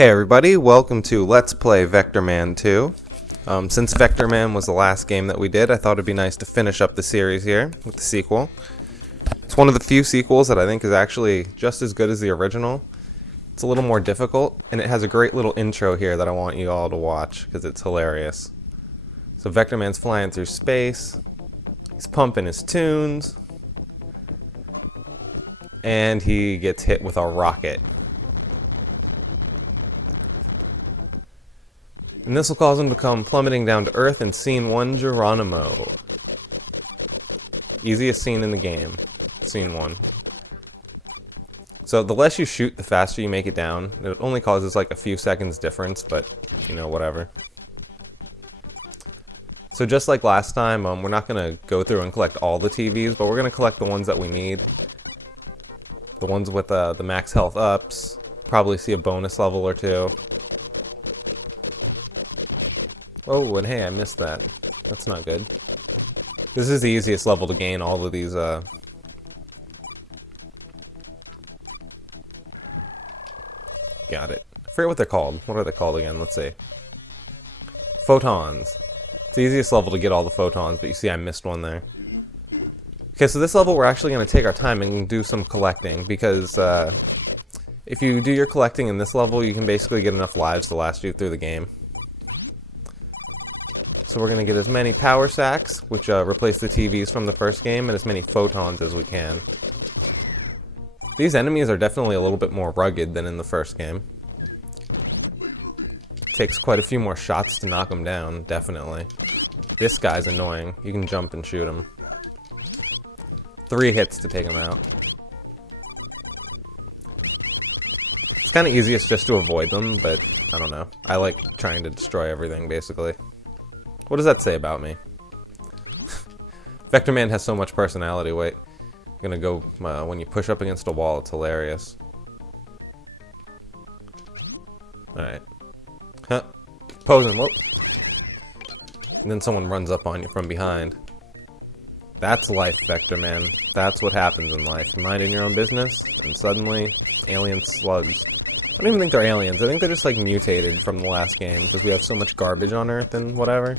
Hey everybody, welcome to Let's Play Vectorman 2. Since Vectorman was the last game that we did, I thought it'd be nice to finish up the series here with the sequel. It's one of the few sequels that I think is actually just as good as the original. It's a little more difficult, and it has a great little intro here that I want you all to watch, because it's hilarious. So Vectorman's flying through space, he's pumping his tunes, and he gets hit with a rocket. And this will cause him to come plummeting down to Earth in Scene 1, Geronimo. Easiest scene in the game. Scene 1. So the less you shoot, the faster you make it down. It only causes like a few seconds difference, but, you know, whatever. So just like last time, we're not going to go through and collect all the TVs, but we're going to collect the ones that we need. The ones with the max health ups. Probably see a bonus level or two. Oh, and hey, I missed that. That's not good. This is the easiest level to gain all of these, Got it. I forget what they're called. What are they called again? Let's see. Photons. It's the easiest level to get all the photons, but you see I missed one there. Okay, so this level we're actually going to take our time and do some collecting, because if you do your collecting in this level, you can basically get enough lives to last you through the game. So we're going to get as many power sacks, which replace the TVs from the first game, and as many photons as we can. These enemies are definitely a little bit more rugged than in the first game. Takes quite a few more shots to knock them down, definitely. This guy's annoying. You can jump and shoot him. 3 hits to take him out. It's kind of easiest just to avoid them, but I don't know. I like trying to destroy everything, basically. What does that say about me? Vectorman has so much personality. Wait. I'm gonna go, when you push up against a wall, it's hilarious. Alright. Huh. Posing, whoop. And then someone runs up on you from behind. That's life, Vectorman. That's what happens in life. You're minding your own business, and suddenly, alien slugs. I don't even think they're aliens. I think they're just like mutated from the last game, because we have so much garbage on Earth and whatever.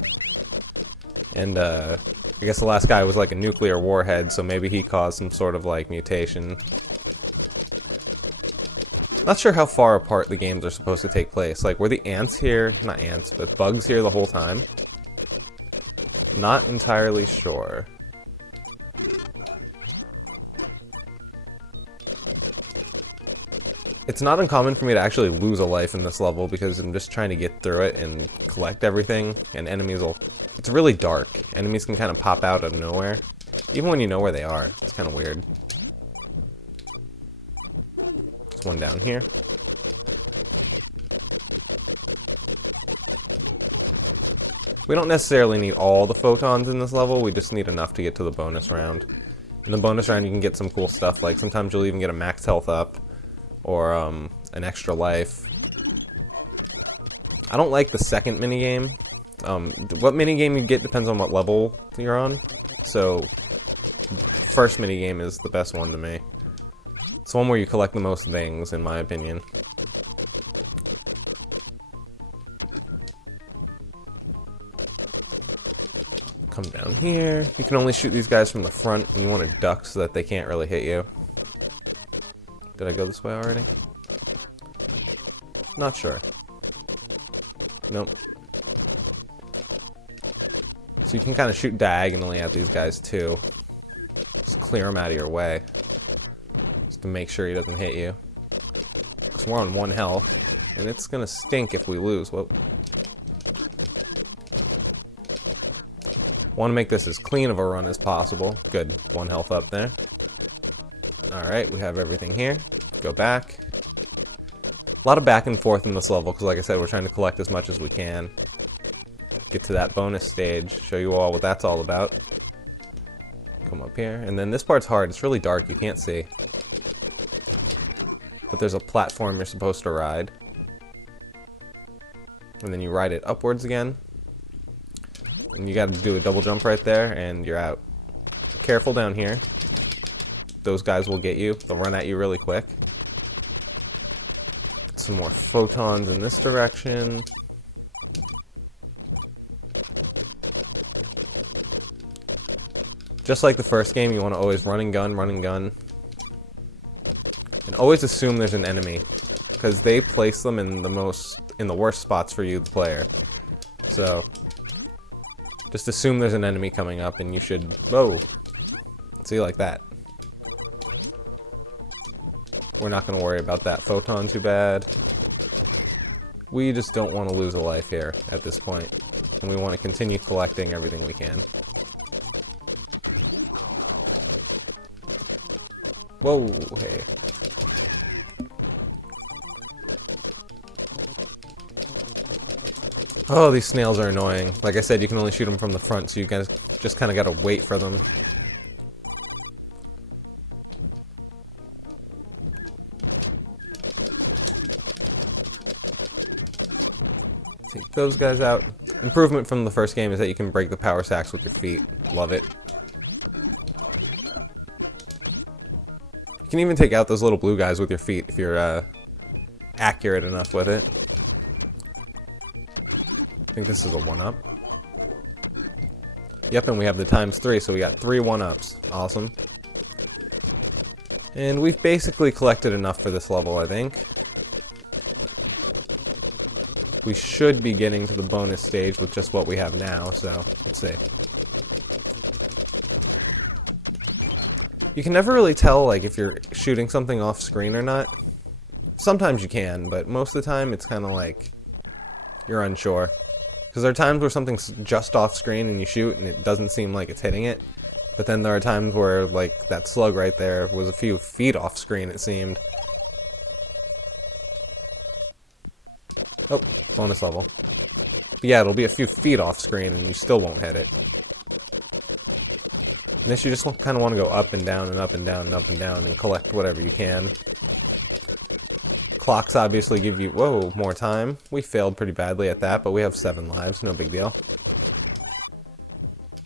And I guess the last guy was like a nuclear warhead, so maybe he caused some sort of like mutation. Not sure how far apart the games are supposed to take place. Like, were the ants here? Not ants, but bugs here the whole time? Not entirely sure. It's not uncommon for me to actually lose a life in this level because I'm just trying to get through it and collect everything, and enemies will... It's really dark. Enemies can kind of pop out of nowhere, even when you know where they are. It's kind of weird. There's one down here. We don't necessarily need all the photons in this level, we just need enough to get to the bonus round. In the bonus round you can get some cool stuff, like sometimes you'll even get a max health up, or an extra life. I don't like the second minigame. What minigame you get depends on what level you're on. So, the first minigame is the best one to me. It's the one where you collect the most things, in my opinion. Come down here. You can only shoot these guys from the front, and you want to duck so that they can't really hit you. Did I go this way already? Not sure. Nope. So you can kind of shoot diagonally at these guys too. Just clear them out of your way. Just to make sure he doesn't hit you. Because we're on 1 health. And it's going to stink if we lose. Whoop. Want to make this as clean of a run as possible. Good. 1 health up there. Alright, we have everything here. Go back. A lot of back and forth in this level, because like I said, we're trying to collect as much as we can. Get to that bonus stage, show you all what that's all about. Come up here, and then this part's hard. It's really dark, you can't see. But there's a platform you're supposed to ride. And then you ride it upwards again. And you gotta do a double jump right there, and you're out. Careful down here. Those guys will get you. They'll run at you really quick. some more photons in this direction. Just like the first game, you want to always run and gun, and always assume there's an enemy, because they place them in the worst spots for you, the player. So just assume there's an enemy coming up, and you should, whoa, see, like that. We're not going to worry about that photon too bad. We just don't want to lose a life here at this point, and we want to continue collecting everything we can. Whoa, hey. Oh, these snails are annoying. Like I said, you can only shoot them from the front, so you guys just kind of gotta wait for them. Take those guys out. Improvement from the first game is that you can break the power sacks with your feet. Love it. You can even take out those little blue guys with your feet if you're accurate enough with it. I think this is a 1-up. Yep, and we have the ×3, so we got 3 1-ups. Awesome. And we've basically collected enough for this level, I think. We should be getting to the bonus stage with just what we have now, so let's see. You can never really tell, like, if you're shooting something off screen or not. Sometimes you can, but most of the time it's kind of like you're unsure. Because there are times where something's just off screen and you shoot and it doesn't seem like it's hitting it. But then there are times where, like, that slug right there was a few feet off screen, it seemed. Oh, bonus level. But yeah, it'll be a few feet off screen and you still won't hit it. And this you just kind of want to go up and down and up and down and up and down and collect whatever you can. Clocks obviously give you, whoa, more time. We failed pretty badly at that, but we have 7 lives, no big deal.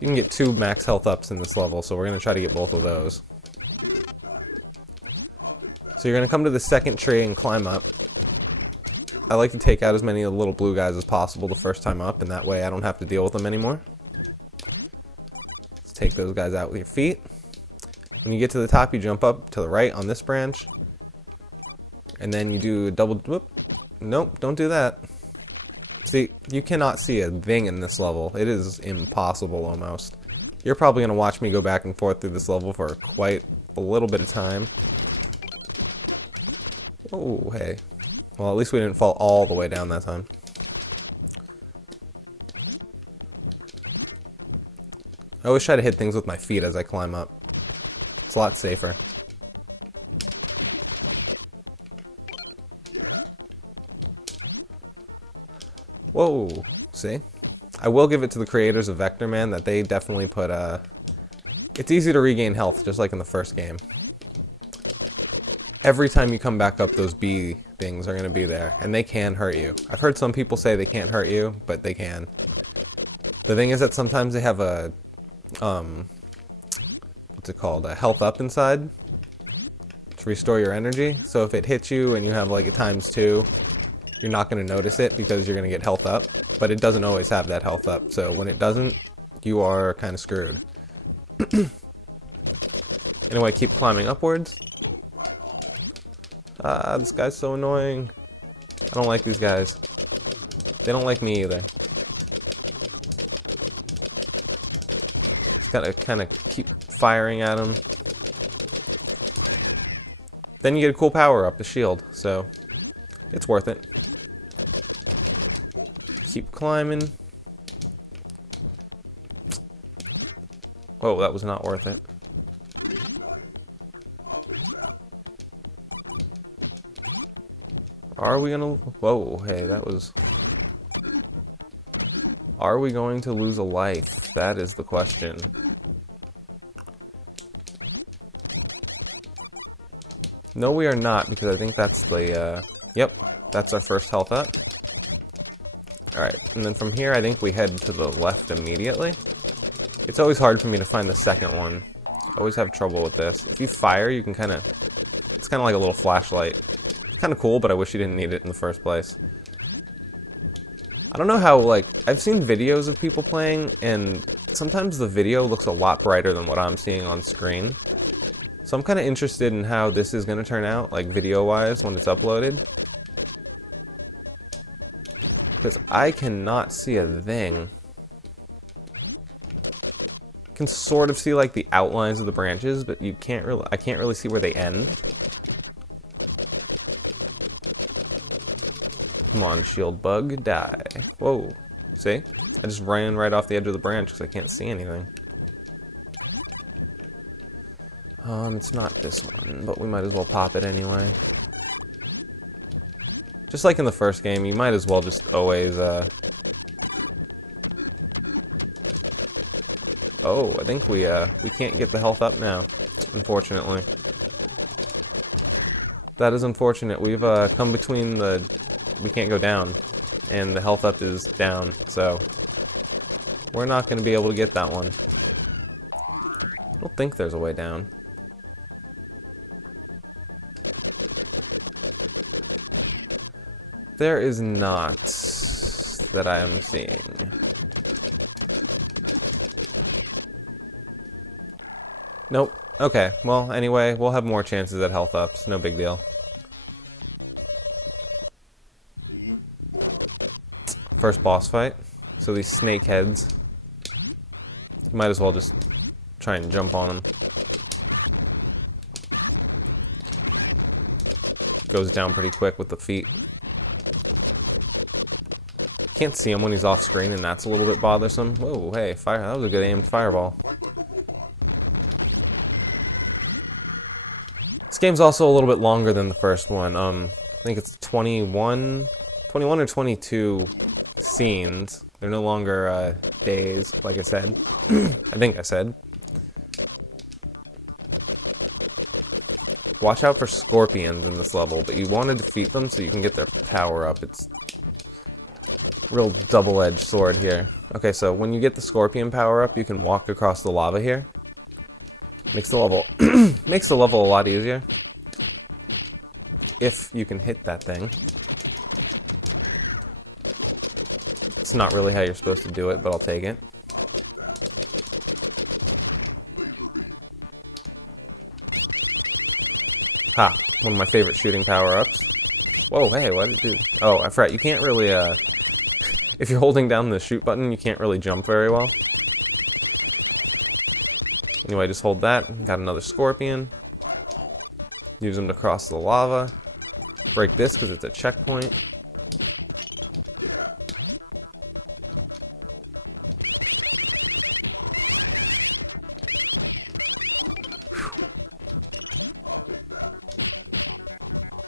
You can get 2 max health ups in this level, so we're going to try to get both of those. So you're going to come to the second tree and climb up. I like to take out as many of the little blue guys as possible the first time up, and that way I don't have to deal with them anymore. Let's take those guys out with your feet. When you get to the top, you jump up to the right on this branch. And then you do a double, whoop. Nope, don't do that. See, you cannot see a thing in this level. It is impossible almost. You're probably going to watch me go back and forth through this level for quite a little bit of time. Oh, hey. Well, at least we didn't fall all the way down that time. I always try to hit things with my feet as I climb up. It's a lot safer. Whoa, see? I will give it to the creators of Vectorman that they definitely put, it's easy to regain health, just like in the first game. Every time you come back up, those bee things are going to be there, and they can hurt you. I've heard some people say they can't hurt you, but they can. The thing is that sometimes they have a, what's it called, a health up inside to restore your energy. So if it hits you and you have like a ×2, you're not going to notice it because you're going to get health up, but it doesn't always have that health up, so when it doesn't, you are kind of screwed. Anyway, keep climbing upwards. This guy's so annoying. I don't like these guys. They don't like me either. Just gotta kind of keep firing at them. Then you get a cool power up, the shield, so it's worth it. Keep climbing. Whoa, that was not worth it. Are we gonna... Whoa, hey, that was... Are we going to lose a life? That is the question. No, we are not, because I think that's the, Yep, that's our first health up. Alright, and then from here, I think we head to the left immediately. It's always hard for me to find the second one. I always have trouble with this. If you fire, you can kind of... It's kind of like a little flashlight. Kind of cool, but I wish you didn't need it in the first place. I don't know how, like, I've seen videos of people playing, and sometimes the video looks a lot brighter than what I'm seeing on screen. So I'm kind of interested in how this is going to turn out, like, video-wise, when it's uploaded. Because I cannot see a thing. I can sort of see, like, the outlines of the branches, but you can't really, I can't really see where they end. Come on, shield bug, die. Whoa. See? I just ran right off the edge of the branch because I can't see anything. It's not this one, but we might as well pop it anyway. Just like in the first game, you might as well just always, Oh, I think we can't get the health up now, unfortunately. That is unfortunate. We've, come between the... We can't go down, and the health up is down, so... We're not going to be able to get that one. I don't think there's a way down. There is not, that I am seeing. Nope. Okay, well, anyway, we'll have more chances at health ups. No big deal. First boss fight. So these snake heads. You might as well just try and jump on them. Goes down pretty quick with the feet. Can't see him when he's off screen, and that's a little bit bothersome. Whoa, hey, fire! That was a good aimed fireball. This game's also a little bit longer than the first one. I think it's 21 or 22 scenes. They're no longer days, like I said. I think I said. Watch out for scorpions in this level, but you want to defeat them so you can get their power up. It's real double-edged sword here. Okay, so when you get the scorpion power up, you can walk across the lava here. Makes the level makes the level a lot easier. If you can hit that thing. It's not really how you're supposed to do it, but I'll take it. Ha! One of my favorite shooting power-ups. Whoa, hey, what did it do? Oh, I forgot. You can't really, if you're holding down the shoot button, you can't really jump very well. Anyway, just hold that. Got another scorpion. Use them to cross the lava. Break this because it's a checkpoint.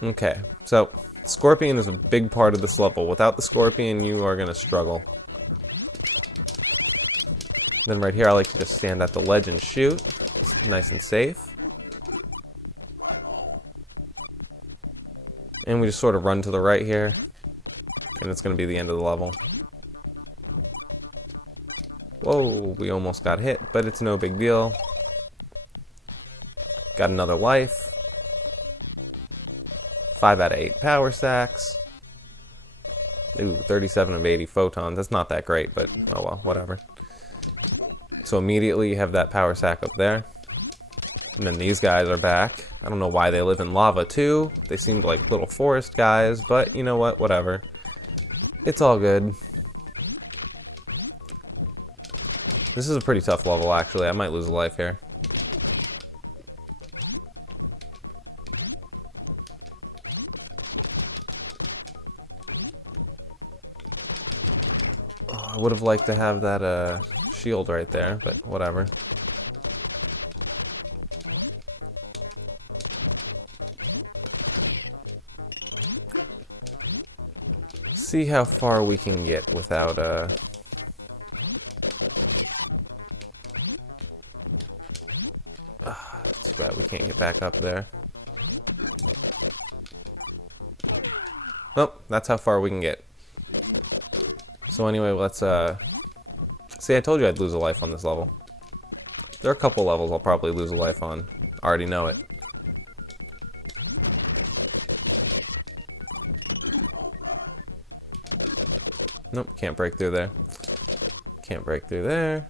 Okay, so scorpion is a big part of this level. Without the scorpion, you are going to struggle. Then right here, I like to just stand at the ledge and shoot. It's nice and safe. And we just sort of run to the right here. And it's going to be the end of the level. Whoa, we almost got hit, but it's no big deal. Got another life. 5 out of 8 power stacks. Ooh, 37 of 80 photons. That's not that great, but oh well, whatever. So immediately you have that power stack up there. And then these guys are back. I don't know why they live in lava too. They seemed like little forest guys, but you know what? Whatever. It's all good. This is a pretty tough level, actually. I might lose a life here. Oh, I would have liked to have that shield right there, but whatever. See how far we can get without too bad we can't get back up there. Nope, that's how far we can get. So anyway, let's see, I told you I'd lose a life on this level. There are a couple levels I'll probably lose a life on. I already know it. Nope, can't break through there. Can't break through there.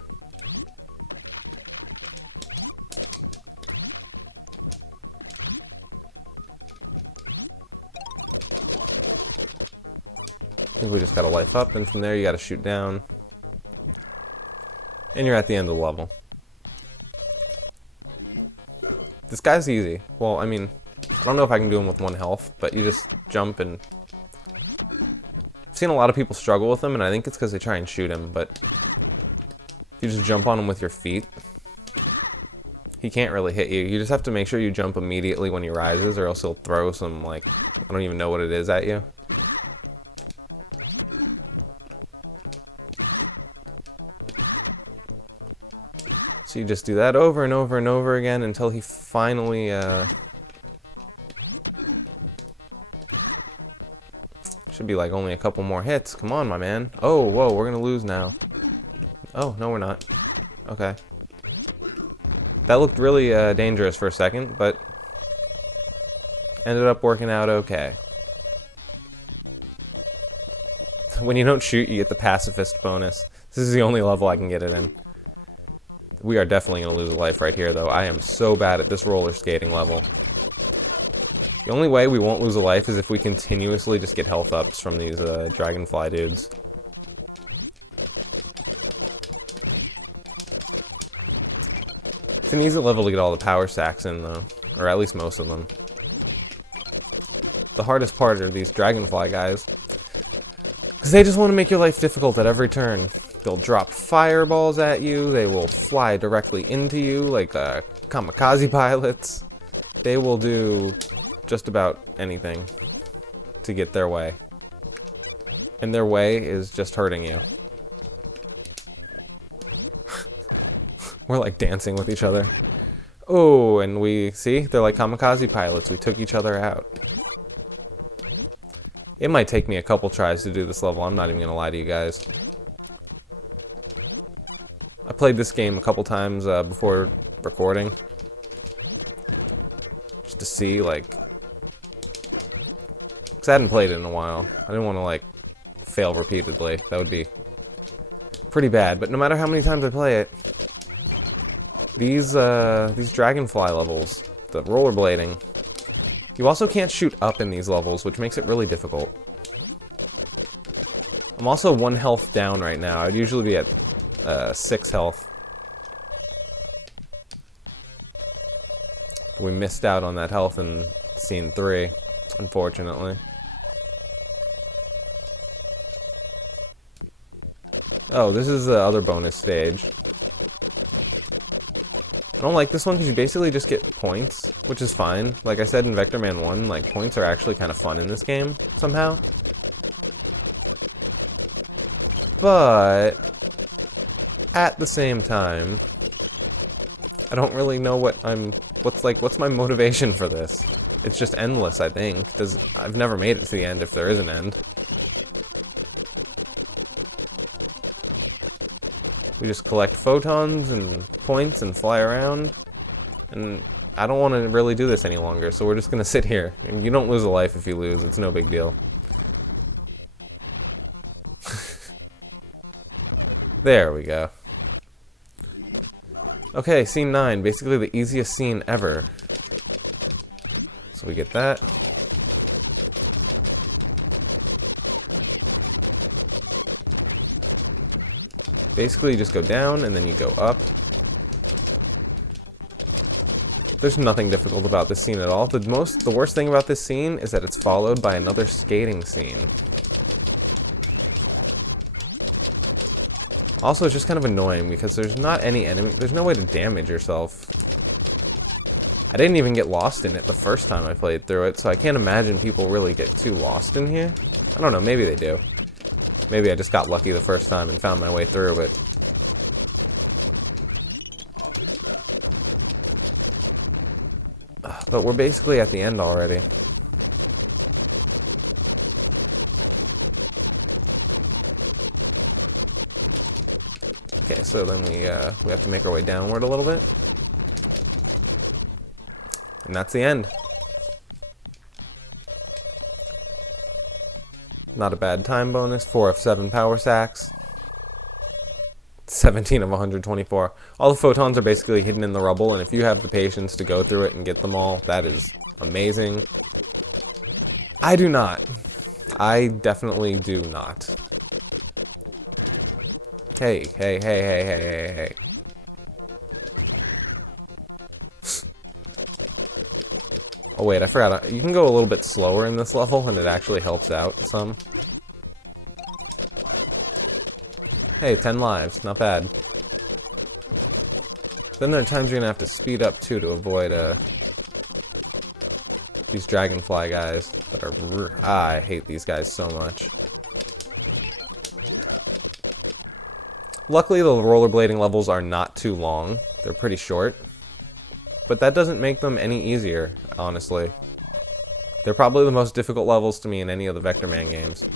I think we just gotta life up, and from there you gotta shoot down. And you're at the end of the level. This guy's easy. Well, I mean, I don't know if I can do him with 1 health, but you just jump and... I've seen a lot of people struggle with him, and I think it's because they try and shoot him, but... If you just jump on him with your feet, he can't really hit you. You just have to make sure you jump immediately when he rises, or else he'll throw some, like, I don't even know what it is at you. So you just do that over and over and over again until he finally, should be like only a couple more hits. Come on, my man. Oh, whoa, we're gonna lose now. Oh, no, we're not. Okay. That looked really dangerous for a second, but ended up working out okay. When you don't shoot, you get the pacifist bonus. This is the only level I can get it in. We are definitely going to lose a life right here, though. I am so bad at this roller skating level. The only way we won't lose a life is if we continuously just get health ups from these dragonfly dudes. It's an easy level to get all the power stacks in, though. Or at least most of them. The hardest part are these dragonfly guys. Because they just want to make your life difficult at every turn. They'll drop fireballs at you, they will fly directly into you like kamikaze pilots. They will do just about anything to get their way. And their way is just hurting you. We're like dancing with each other. Oh, and we, see, they're like kamikaze pilots. We took each other out. It might take me a couple tries to do this level, I'm not even gonna lie to you guys. I played this game a couple times before recording. Just to see, like... Because I hadn't played it in a while. I didn't want to, like, fail repeatedly. That would be pretty bad. But no matter how many times I play it, these dragonfly levels, the rollerblading, you also can't shoot up in these levels, which makes it really difficult. I'm also 1 health down right now. I'd usually be at 6 health. We missed out on that health in scene 3, unfortunately. Oh, this is the other bonus stage. I don't like this one because you basically just get points, which is fine. Like I said in Vectorman 1, like, points are actually kind of fun in this game, somehow. But at the same time, I don't really know what's my motivation for this. It's just endless, I think. I've never made it to the end if there is an end. We just collect photons and points and fly around. And I don't want to really do this any longer, so we're just gonna sit here. And you don't lose a life if you lose, it's no big deal. There we go. Okay, scene 9, basically the easiest scene ever. So we get that. Basically you just go down and then you go up. There's nothing difficult about this scene at all. The worst thing about this scene is that it's followed by another skating scene. Also, it's just kind of annoying because there's not any enemy. There's no way to damage yourself. I didn't even get lost in it the first time I played through it, so I can't imagine people really get too lost in here. I don't know, maybe they do. Maybe I just got lucky the first time and found my way through, but we're basically at the end already. Okay, so then we have to make our way downward a little bit. And that's the end. Not a bad time bonus. 4 of 7 power sacks. 17 of 124. All the photons are basically hidden in the rubble, and if you have the patience to go through it and get them all, that is amazing. I do not. I definitely do not. Hey, hey, hey, hey, hey, hey, hey. Oh wait, I forgot. You can go a little bit slower in this level, and it actually helps out some. Hey, 10 lives. Not bad. Then there are times you're gonna have to speed up, too, to avoid, these dragonfly guys that are... I hate these guys so much. Luckily, the rollerblading levels are not too long. They're pretty short. But that doesn't make them any easier, honestly. They're probably the most difficult levels to me in any of the Vectorman games.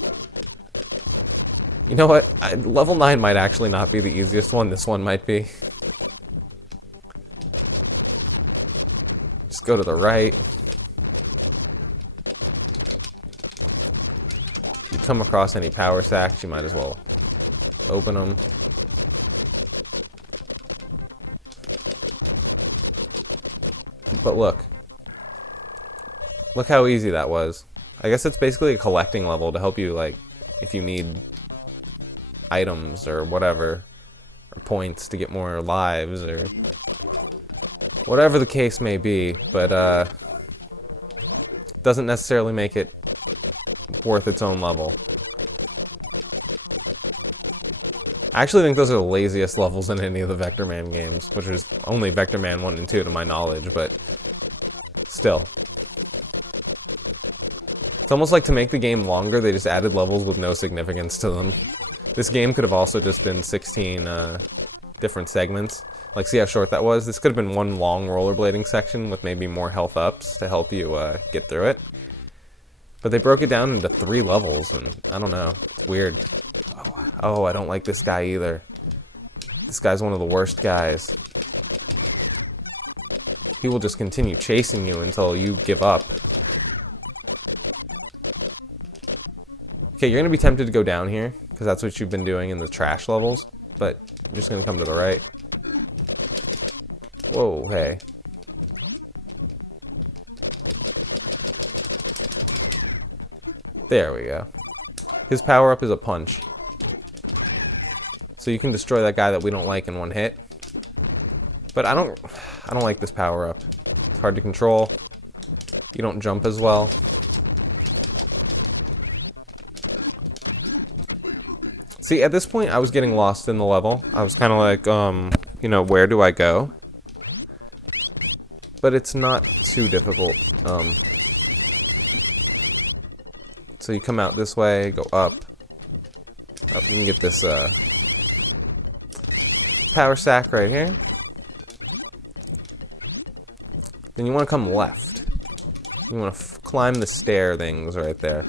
You know what? Level 9 might actually not be the easiest one. This one might be. Just go to the right. If you come across any power sacks, you might as well open them. But look. Look how easy that was. I guess it's basically a collecting level to help you, like, if you need items or whatever, or points to get more lives, or whatever the case may be, but doesn't necessarily make it worth its own level. I actually think those are the laziest levels in any of the Vectorman games, which is only Vectorman 1 and 2 to my knowledge, but still. It's almost like to make the game longer, they just added levels with no significance to them. This game could have also just been 16 different segments. Like, see how short that was? This could have been one long rollerblading section with maybe more health ups to help you get through it. But they broke it down into 3 levels, and I don't know. It's weird. Oh, I don't like this guy either. This guy's one of the worst guys. He will just continue chasing you until you give up. Okay, you're going to be tempted to go down here, because that's what you've been doing in the trash levels, but you're just going to come to the right. Whoa, hey. There we go. His power-up is a punch. So you can destroy that guy that we don't like in one hit. But I don't like this power-up. It's hard to control. You don't jump as well. See, at this point, I was getting lost in the level. I was kind of like, you know, where do I go? But it's not too difficult. So you come out this way, go up. Up, you can get this, power sack right here. Then you want to come left. You want to climb the stair things right there.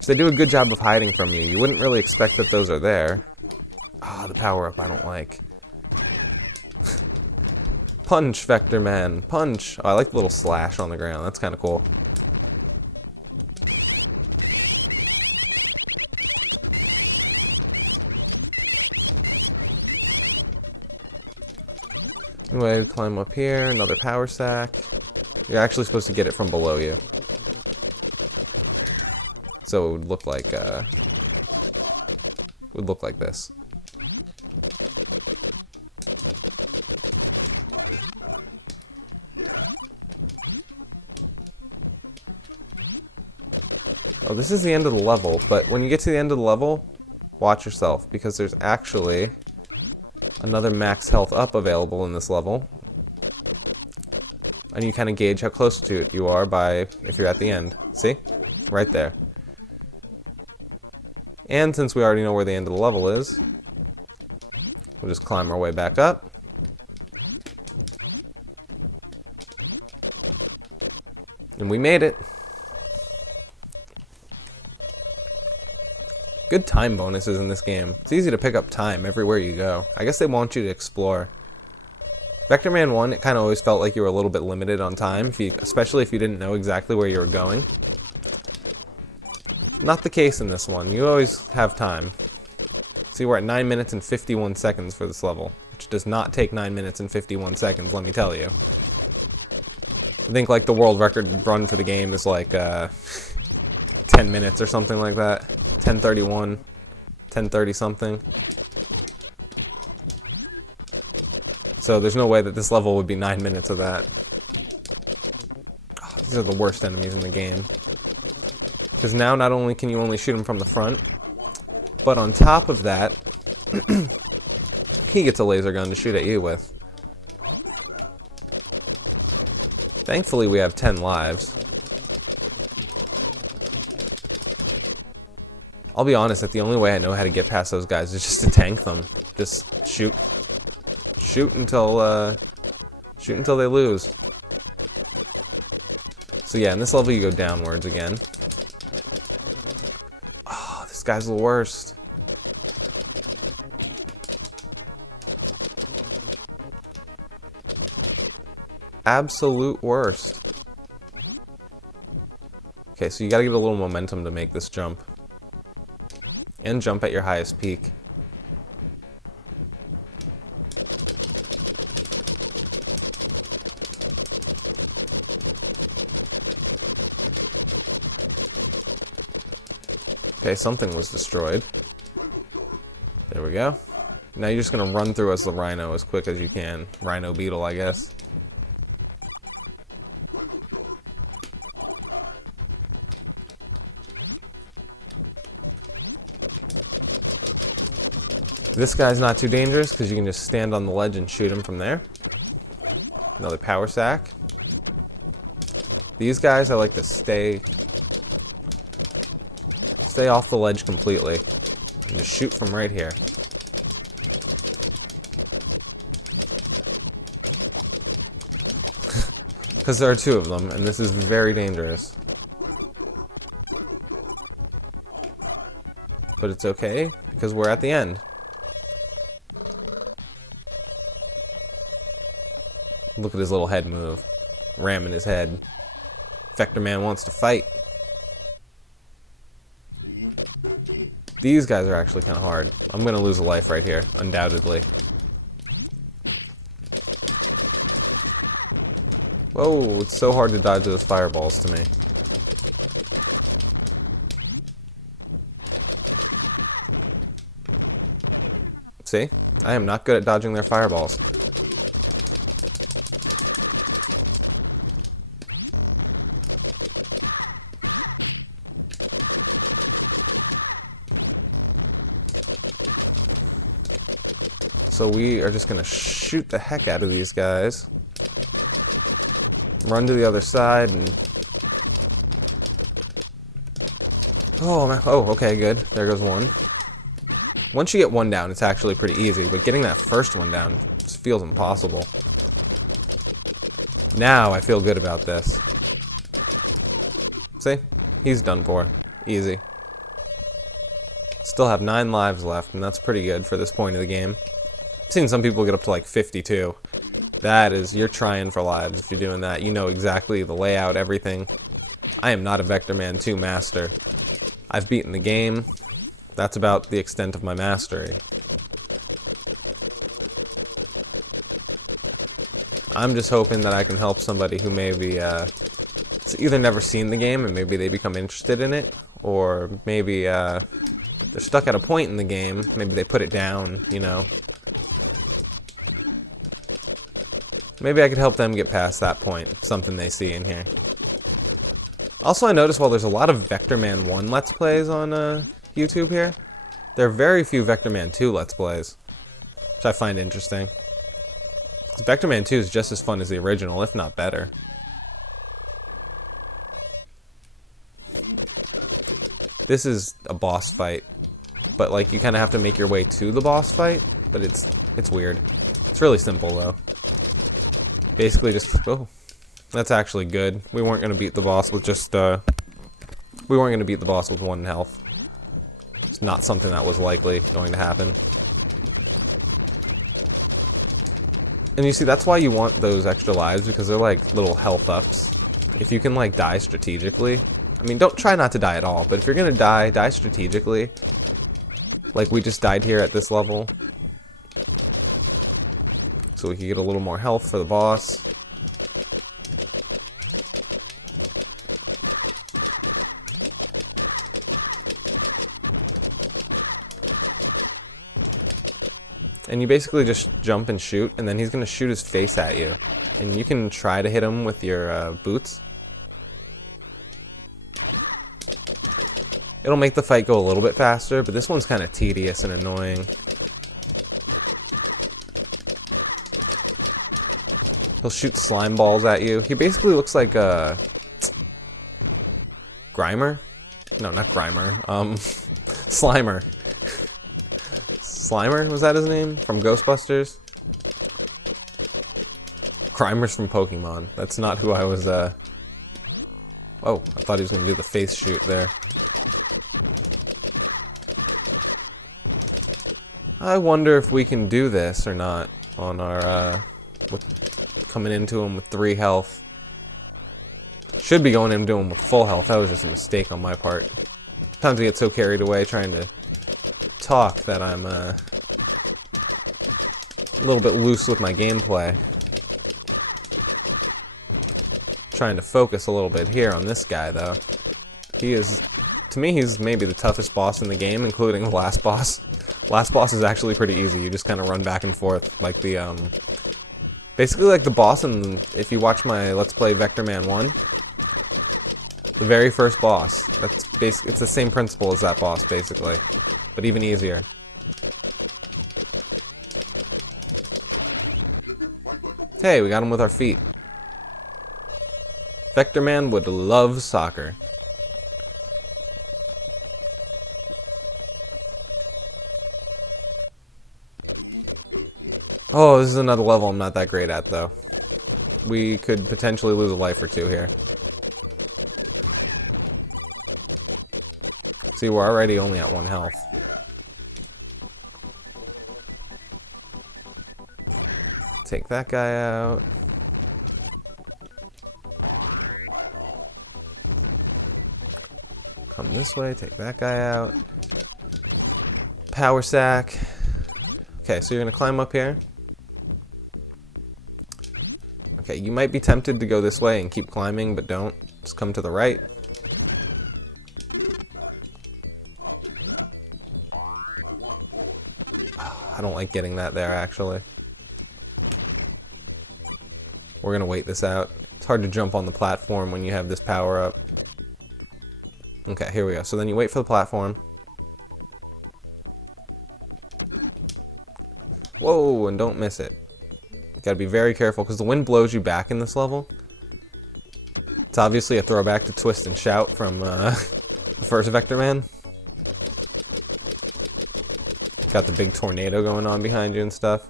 So they do a good job of hiding from you. You wouldn't really expect that those are there. Ah, the power-up I don't like. Punch, Vectorman, punch! Oh, I like the little slash on the ground. That's kind of cool. Anyway, climb up here, another power sack. You're actually supposed to get it from below you. So it would look like this. Oh, this is the end of the level, but when you get to the end of the level, watch yourself, because there's actually another max health up available in this level. And you kind of gauge how close to it you are by if you're at the end. See? Right there. And since we already know where the end of the level is, we'll just climb our way back up. And we made it. Good time bonuses in this game. It's easy to pick up time everywhere you go. I guess they want you to explore. Vectorman 1, it kind of always felt like you were a little bit limited on time, especially if you didn't know exactly where you were going. Not the case in this one. You always have time. See, we're at 9 minutes and 51 seconds for this level, which does not take 9 minutes and 51 seconds, let me tell you. I think like the world record run for the game is like 10 minutes or something like that. 10:31, 10:30 something. So there's no way that this level would be 9 minutes of that. Oh, these are the worst enemies in the game. Because now not only can you only shoot him from the front, but on top of that, he gets a laser gun to shoot at you with. Thankfully we have 10 lives. I'll be honest, that the only way I know how to get past those guys is just to tank them. Just shoot. Shoot until they lose. So yeah, in this level you go downwards again. Oh, this guy's the worst. Absolute worst. Okay, so you gotta get a little momentum to make this jump. And jump at your highest peak. Okay, something was destroyed. There we go. Now you're just gonna run through as the Rhino as quick as you can. Rhino Beetle, I guess. This guy's not too dangerous because you can just stand on the ledge and shoot him from there. Another power sack. These guys, I like to stay off the ledge completely and just shoot from right here. Because there are two of them, and this is very dangerous. But it's okay, because we're at the end. Look at his little head move. Ramming his head. Vectorman wants to fight. These guys are actually kind of hard. I'm going to lose a life right here, undoubtedly. Whoa, it's so hard to dodge those fireballs to me. See? I am not good at dodging their fireballs. So we are just going to shoot the heck out of these guys. Run to the other side and... Oh, man. Oh, okay, good. There goes one. Once you get one down, it's actually pretty easy, but getting that first one down just feels impossible. Now I feel good about this. See? He's done for. Easy. Still have 9 lives left, and that's pretty good for this point of the game. I've seen some people get up to like 52. That is, you're trying for lives if you're doing that. You know exactly the layout, everything. I am not a Vectorman 2 master. I've beaten the game. That's about the extent of my mastery. I'm just hoping that I can help somebody who maybe has either never seen the game and maybe they become interested in it, or maybe they're stuck at a point in the game, maybe they put it down, you know. Maybe I could help them get past that point, something they see in here. Also, I noticed while there's a lot of Vectorman 1 Let's Plays on YouTube here, there are very few Vectorman 2 Let's Plays, which I find interesting. 'Cause Vectorman 2 is just as fun as the original, if not better. This is a boss fight, but like you kind of have to make your way to the boss fight, but it's weird. It's really simple though. Basically just, oh, that's actually good. We weren't going to beat the boss with just, we weren't going to beat the boss with 1 health. It's not something that was likely going to happen. And you see, that's why you want those extra lives, because they're like little health ups. If you can like die strategically, I mean, don't try not to die at all, but if you're gonna die, die strategically. Like we just died here at this level. So we can get a little more health for the boss. And you basically just jump and shoot, and then he's going to shoot his face at you. And you can try to hit him with your boots. It'll make the fight go a little bit faster, but this one's kind of tedious and annoying. He'll shoot slime balls at you. He basically looks like a Grimer? No, not Grimer. Slimer. Slimer, was that his name? From Ghostbusters? Grimer's from Pokemon. That's not who I was, Oh, I thought he was gonna do the face shoot there. I wonder if we can do this or not on our, coming into him with 3 health. Should be going into him with full health. That was just a mistake on my part. Sometimes I get so carried away trying to talk that I'm a little bit loose with my gameplay. Trying to focus a little bit here on this guy though. He is, to me, he's maybe the toughest boss in the game, including the last boss. Last boss is actually pretty easy. You just kind of run back and forth like the basically like the boss in, if you watch my Let's Play Vectorman 1, the very first boss. That's basically, it's the same principle as that boss basically, but even easier. Hey, we got him with our feet. Vectorman would love soccer. Oh, this is another level I'm not that great at, though. We could potentially lose a life or 2 here. See, we're already only at 1 health. Take that guy out. Come this way, take that guy out. Power sack. Okay, so you're gonna climb up here. Okay, you might be tempted to go this way and keep climbing, but don't. Just come to the right. I don't like getting that there, actually. We're gonna wait this out. It's hard to jump on the platform when you have this power up. Okay, here we go. So then you wait for the platform. Whoa, and don't miss it. You gotta be very careful because the wind blows you back in this level. It's obviously a throwback to Twist and Shout from the first Vectorman. Got the big tornado going on behind you and stuff.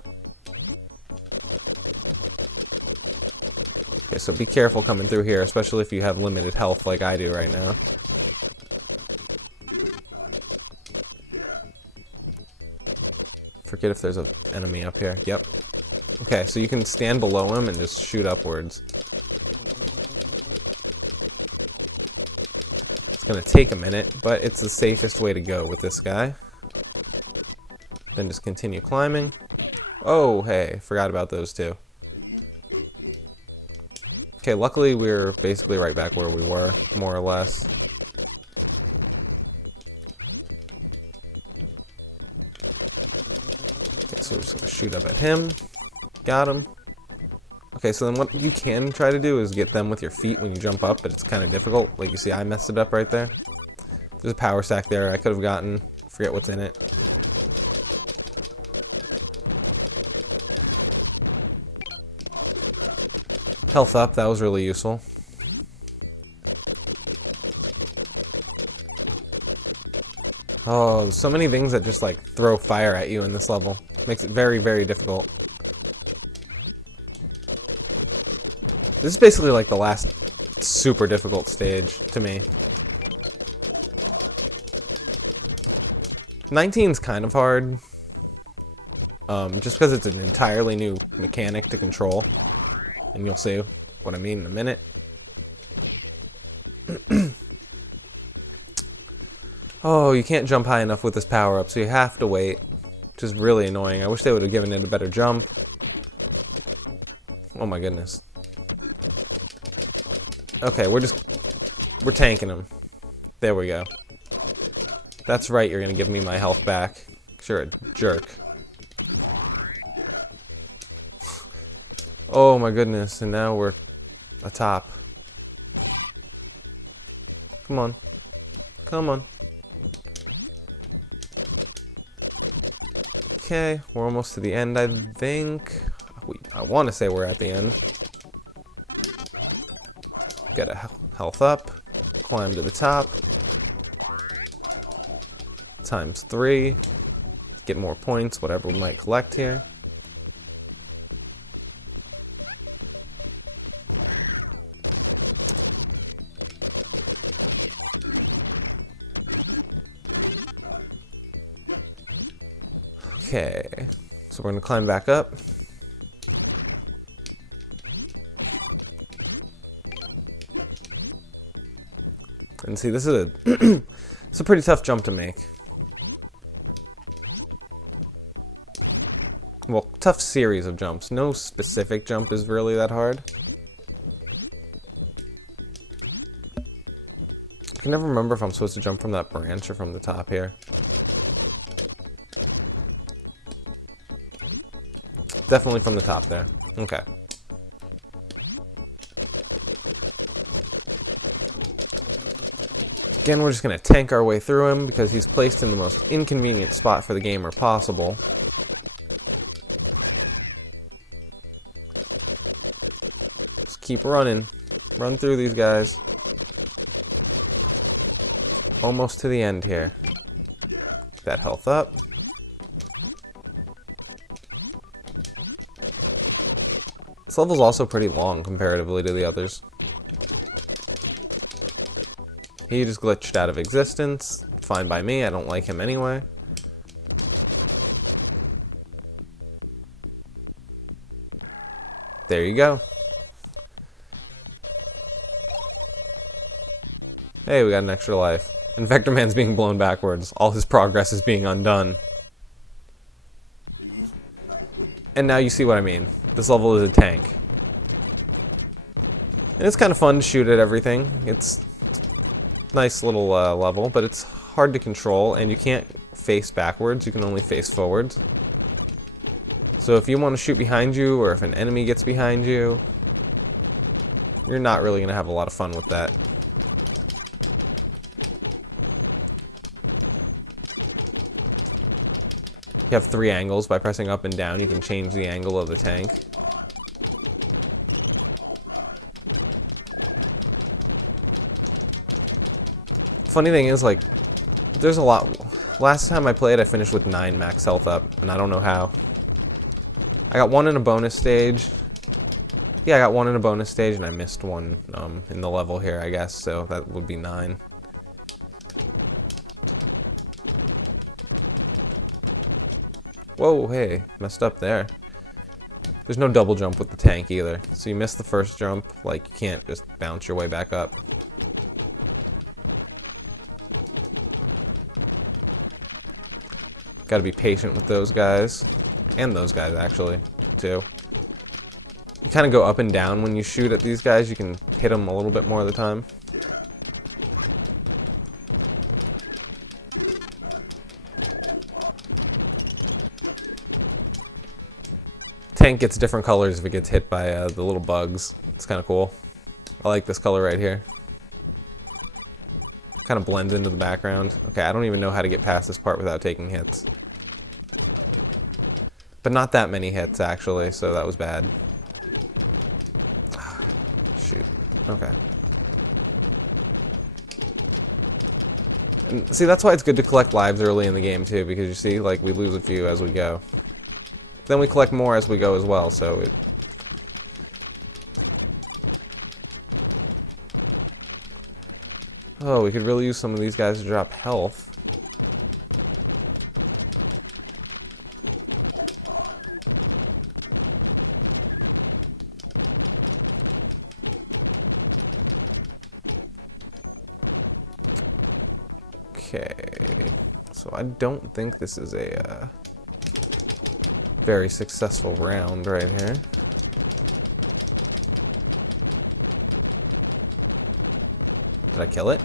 Okay, so be careful coming through here, especially if you have limited health like I do right now. Forget if there's an enemy up here. Yep. Okay, so you can stand below him and just shoot upwards. It's gonna take a minute, but it's the safest way to go with this guy. Then just continue climbing. Oh, hey, forgot about those 2. Okay, luckily we're basically right back where we were, more or less. Okay, so we're just gonna shoot up at him. Got him. Okay, so then what you can try to do is get them with your feet when you jump up, but it's kind of difficult. Like you see, I messed it up right there. There's a power sack there I could have gotten. Forget what's in it. Health up, that was really useful. Oh, there's so many things that just like throw fire at you in this level. Makes it very, very difficult. This is basically like the last super difficult stage to me. 19's kind of hard. Just because it's an entirely new mechanic to control. And you'll see what I mean in a minute. Oh, you can't jump high enough with this power-up, so you have to wait. Which is really annoying. I wish they would have given it a better jump. Oh my goodness. Okay, we're tanking him. There we go. That's right, you're gonna give me my health back. Sure, a jerk. Oh my goodness, and now we're atop. Come on. Come on. Okay, we're almost to the end, I think. I want to say we're at the end. Get a health up. Climb to the top. Times 3. Get more points, whatever we might collect here. Okay, so we're going to climb back up. And see, this is it's a pretty tough jump to make. Well, tough series of jumps. No specific jump is really that hard. I can never remember if I'm supposed to jump from that branch or from the top here. Definitely from the top there. Okay. Again, we're just going to tank our way through him because he's placed in the most inconvenient spot for the gamer possible. Just keep running. Run through these guys. Almost to the end here. Get that health up. This level's also pretty long comparatively to the others. He just glitched out of existence. Fine by me, I don't like him anyway. There you go. Hey, we got an extra life. And Vectorman's being blown backwards. All his progress is being undone. And now you see what I mean. This level is a tank. And it's kind of fun to shoot at everything. It's a nice little level, but it's hard to control, and you can't face backwards. You can only face forwards. So if you want to shoot behind you, or if an enemy gets behind you, you're not really going to have a lot of fun with that. You have 3 angles. By pressing up and down, you can change the angle of the tank. Funny thing is, like, there's a lot. Last time I played, I finished with 9 max health up, and I don't know how. I got 1 in a bonus stage. Yeah, I got 1 in a bonus stage, and I missed 1 in the level here, I guess, so that would be 9. Whoa, hey, messed up there. There's no double jump with the tank either, so you miss the first jump, like, you can't just bounce your way back up. Gotta be patient with those guys. And those guys, actually, too. You kind of go up and down when you shoot at these guys. You can hit them a little bit more of the time. Tank gets different colors if it gets hit by the little bugs. It's kind of cool. I like this color right here. Kind of blends into the background. Okay, I don't even know how to get past this part without taking hits. But not that many hits, actually, so that was bad. Shoot. Okay. And see, that's why it's good to collect lives early in the game, too, because you see, like, we lose a few as we go. Then we collect more as we go as well, so it... Oh, we could really use some of these guys to drop health. Okay. So I don't think this is a very successful round right here. Did I kill it?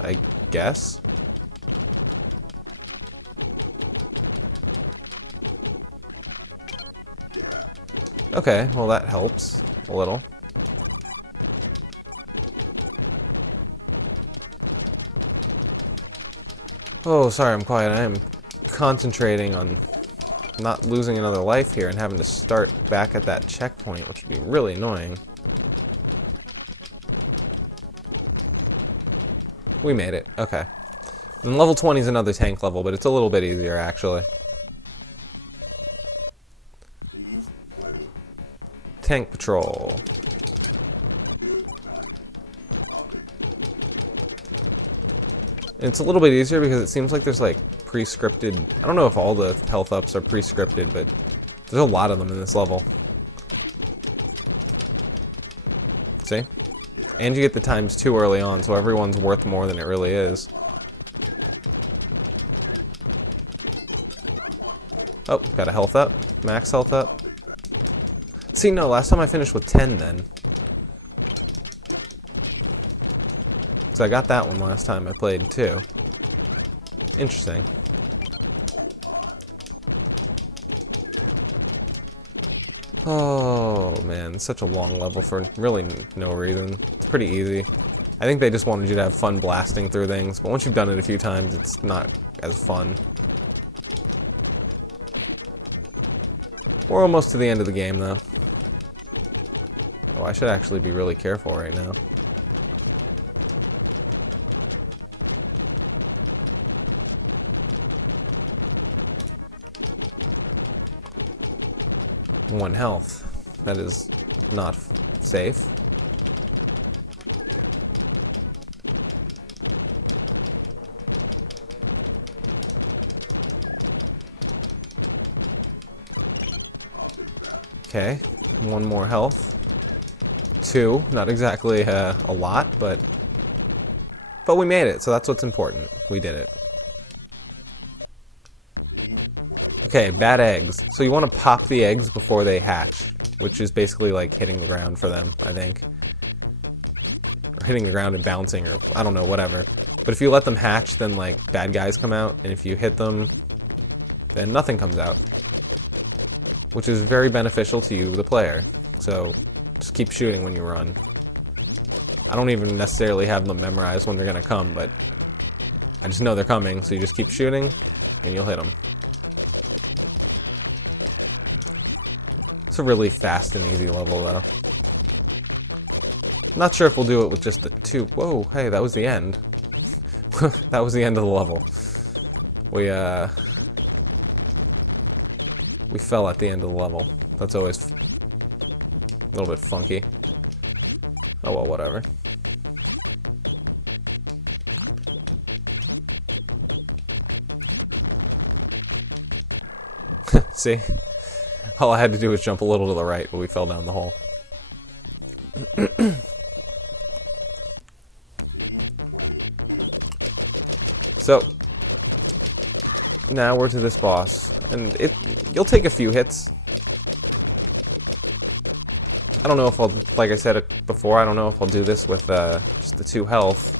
I guess. Okay, well that helps a little. Oh, sorry, I'm quiet. I am concentrating on not losing another life here and having to start back at that checkpoint, which would be really annoying. We made it. Okay. And level 20 is another tank level, but it's a little bit easier, actually. Tank patrol. It's a little bit easier because it seems like there's like pre-scripted. I don't know if all the health ups are pre-scripted, but there's a lot of them in this level. See? And you get the times 2 early on, so everyone's worth more than it really is. Oh, got a health up. Max health up. See, no, last time I finished with 10 then. So I got that one last time I played too. Interesting. Oh man, such a long level for really no reason. It's pretty easy. I think they just wanted you to have fun blasting through things, but once you've done it a few times, it's not as fun. We're almost to the end of the game though. Oh, I should actually be really careful right now. One health. That is not safe. Okay, one more health. 2, not exactly a lot, but we made it, so that's what's important. We did it. Okay, bad eggs. So you want to pop the eggs before they hatch, which is basically like hitting the ground for them, I think. Or hitting the ground and bouncing, or I don't know, whatever. But if you let them hatch, then like bad guys come out, and if you hit them, then nothing comes out. Which is very beneficial to you, the player. So just keep shooting when you run. I don't even necessarily have them memorized when they're gonna come, but I just know they're coming, so you just keep shooting, and you'll hit them. It's a really fast and easy level, though. Not sure if we'll do it with just the 2. Whoa, hey, that was the end. That was the end of the level. We fell at the end of the level. That's always a little bit funky. Oh well, whatever. See? All I had to do was jump a little to the right, but we fell down the hole. So, now we're to this boss, and you'll take a few hits. I don't know if I'll, like I said before, I don't know if I'll do this with just the 2 health.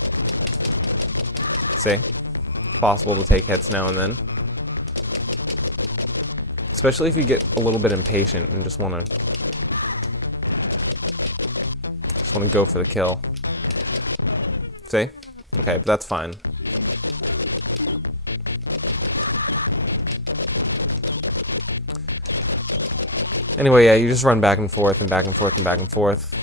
See? It's possible to take hits now and then. Especially if you get a little bit impatient and just want to go for the kill. See? Okay, but that's fine. Anyway, yeah, you just run back and forth and back and forth and back and forth.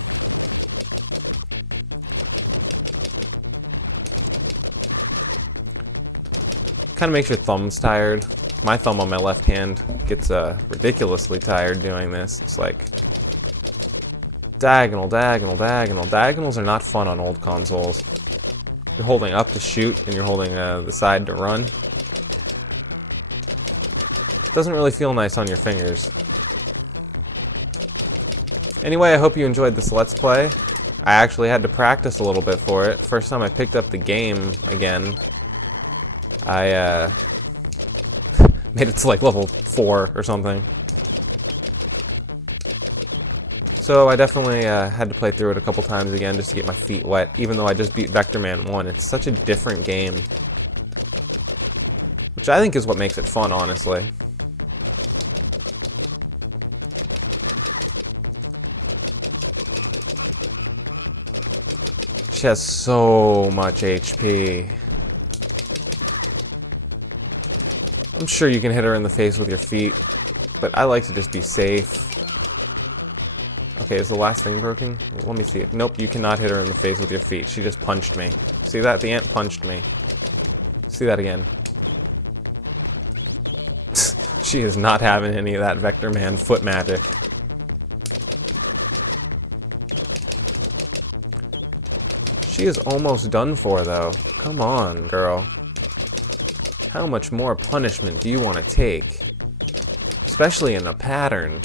Kind of makes your thumbs tired. My thumb on my left hand gets ridiculously tired doing this. It's like diagonal, diagonal, diagonal. Diagonals are not fun on old consoles. You're holding up to shoot and you're holding the side to run. It doesn't really feel nice on your fingers. Anyway, I hope you enjoyed this Let's Play. I actually had to practice a little bit for it. First time I picked up the game again, I Made it to like level 4 or something. So I definitely had to play through it a couple times again just to get my feet wet, even though I just beat Vectorman 1. It's such a different game. Which I think is what makes it fun, honestly. She has so much HP. I'm sure you can hit her in the face with your feet, but I like to just be safe. Okay, is the last thing broken? Let me see it. Nope, you cannot hit her in the face with your feet. She just punched me. See that? The ant punched me. See that again. She is not having any of that Vectorman foot magic. She is almost done for, though. Come on, girl. How much more punishment do you want to take? Especially in a pattern.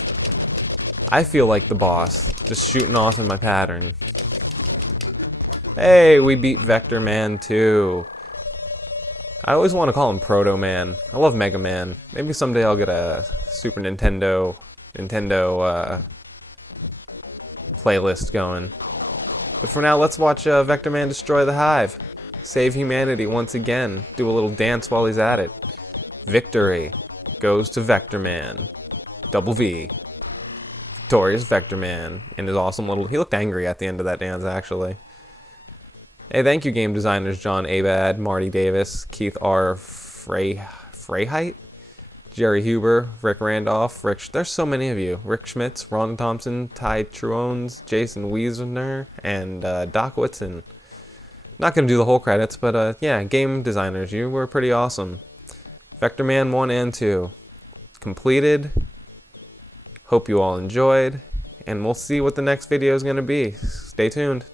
I feel like the boss, just shooting off in my pattern. Hey, we beat Vectorman 2. I always want to call him Proto Man. I love Mega Man. Maybe someday I'll get a Super Nintendo playlist going. But for now, let's watch Vectorman destroy the Hive. Save humanity once again. Do a little dance while he's at it. Victory goes to Vectorman. Double V. Victorious Vectorman. And his awesome little... He looked angry at the end of that dance, actually. Hey, thank you, game designers John Abad, Marty Davis, Keith R. Freyheit, Jerry Huber, Rick Randolph, there's so many of you. Rick Schmitz, Ron Thompson, Ty Truones, Jason Wiesner, and Doc Whitson. Not going to do the whole credits, but yeah, game designers, you were pretty awesome. Vectorman 1 and 2. Completed. Hope you all enjoyed, and we'll see what the next video is going to be. Stay tuned.